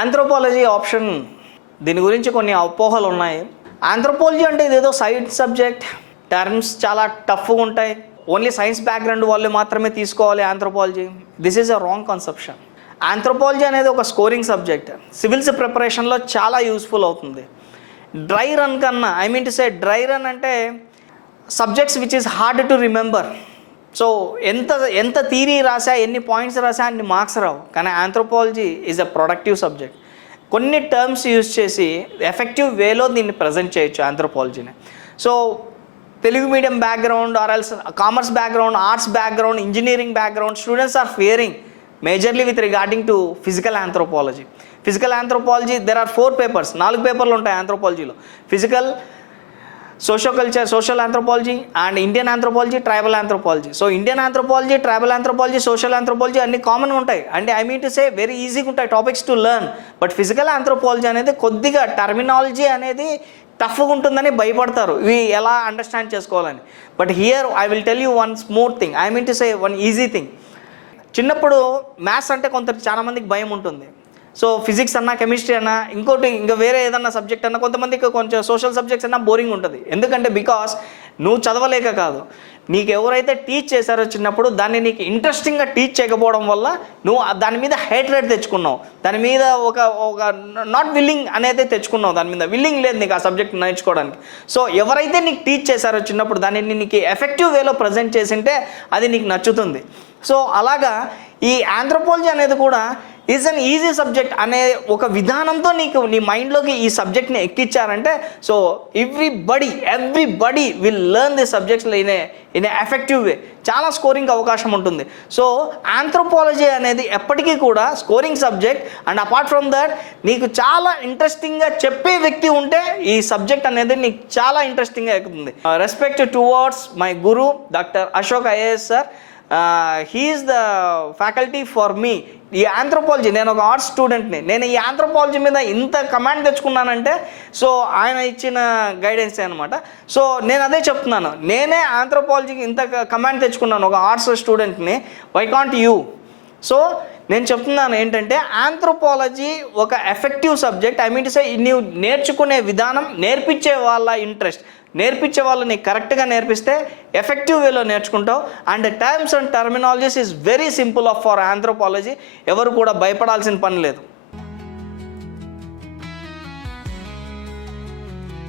Anthropology option, దీని గురించి కొన్ని అపోహలు ఉన్నాయి. ఆంథ్రోపాలజీ అంటే ఇదేదో సైడ్ సబ్జెక్ట్, టర్మ్స్ చాలా టఫ్గా ఉంటాయి, ఓన్లీ సైన్స్ బ్యాక్గ్రౌండ్ వాళ్ళు మాత్రమే తీసుకోవాలి anthropology. This is a wrong conception. Anthropology అనేది ఒక స్కోరింగ్ సబ్జెక్ట్, సివిల్స్ ప్రిపరేషన్లో చాలా యూస్ఫుల్ అవుతుంది. డ్రై రన్ కన్నా, I mean to say dry run అంటే subjects which is hard to remember. So ఎంత థియరీ రాసా, ఎన్ని పాయింట్స్ రాసా అన్ని మార్క్స్ రావు. కానీ anthropology is a productive subject. కొన్ని టర్మ్స్ యూజ్ చేసి ఎఫెక్టివ్ వేలో దీన్ని ప్రజెంట్ చేయొచ్చు ఆంథ్రోపాలజీని. So Telugu medium background or else commerce background, arts background, engineering background students are fearing majorly with regarding to physical anthropology. Physical anthropology there are 4 papers, 4 పేపర్లు ఉంటాయి ఆంథ్రోపాలజీలో. Physical, socioculture, social anthropology and Indian anthropology, tribal anthropology. So Indian anthropology, tribal anthropology, social anthropology అన్ని కామన్గా ఉంటాయి. అంటే I mean to say very ఈజీగా ఉంటాయి topics to learn. But physical anthropology అనేది కొద్దిగా టర్మినాలజీ అనేది టఫ్గా ఉంటుందని భయపడతారు, ఇవి ఎలా అండర్స్టాండ్ చేసుకోవాలని. But here I will tell you one smooth thing, I mean to say one easy thing. చిన్నప్పుడు మ్యాథ్స్ అంటే చాలామందికి భయం ఉంటుంది. సో ఫిజిక్స్ అన్నా, కెమిస్ట్రీ అన్నా, ఇంకా వేరే ఏదన్నా సబ్జెక్ట్ అన్నా, కొంతమందికి కొంచెం సోషల్ సబ్జెక్ట్స్ అన్నా బోరింగ్ ఉంటుంది. ఎందుకంటే బికాస్ నువ్వు చదవలేక కాదు, నీకు ఎవరైతే టీచ్ చేశారో చిన్నప్పుడు దాన్ని నీకు ఇంట్రెస్టింగ్గా టీచ్ చేయకపోవడం వల్ల నువ్వు దాని మీద హేట్రేట్ తెచ్చుకున్నావు, దాని మీద ఒక నాట్ విల్లింగ్ అనేది తెచ్చుకున్నావు, దాని మీద విల్లింగ్ లేదు నీకు ఆ సబ్జెక్ట్ నేర్చుకోవడానికి. సో ఎవరైతే నీకు టీచ్ చేశారో చిన్నప్పుడు దాన్ని నీకు ఎఫెక్టివ్ వేలో ప్రజెంట్ చేసింటే అది నీకు నచ్చుతుంది. సో అలాగా ఈ ఆంథ్రోపాలజీ అనేది కూడా ఈజ్ అన్ ఈజీ సబ్జెక్ట్ అనే ఒక విధానంతో నీ మైండ్లోకి ఈ సబ్జెక్ట్ని ఎక్కించారంటే, so everybody will learn the subjects in a effective way. చాలా స్కోరింగ్ అవకాశం ఉంటుంది. సో ఆంథ్రోపాలజీ అనేది ఎప్పటికీ కూడా scoring subject. And apart from that నీకు చాలా ఇంట్రెస్టింగ్గా చెప్పే వ్యక్తి ఉంటే ఈ సబ్జెక్ట్ అనేది నీకు చాలా ఇంట్రెస్టింగ్గా ఎక్కుతుంది. Respect towards my Guru doctor Ashok IAS sir. He is the faculty for me. ఈ ఆంథ్రోపాలజీ, నేను ఒక ఆర్ట్స్ స్టూడెంట్ని, నేను ఈ ఆంథ్రోపాలజీ మీద ఇంత కమాండ్ తెచ్చుకున్నానంటే సో ఆయన ఇచ్చిన గైడెన్సే అనమాట. సో నేను అదే చెప్తున్నాను, నేనే ఆంథ్రోపాలజీకి ఇంత కమాండ్ తెచ్చుకున్నాను ఒక ఆర్ట్స్ స్టూడెంట్ని. Why can't you? సో నేను చెప్తున్నాను ఏంటంటే ఆంథ్రోపాలజీ ఒక effective subject. I mean to సే నీవు నేర్చుకునే విధానం, నేర్పించే వాళ్ళ ఇంట్రెస్ట్, నేర్పించే వాళ్ళు నీకు కరెక్ట్గా నేర్పిస్తే ఎఫెక్టివ్ వేలో నేర్చుకుంటావు. And terms and terminologies is very simple for anthropology. ఎవరు కూడా భయపడాల్సిన పని లేదు.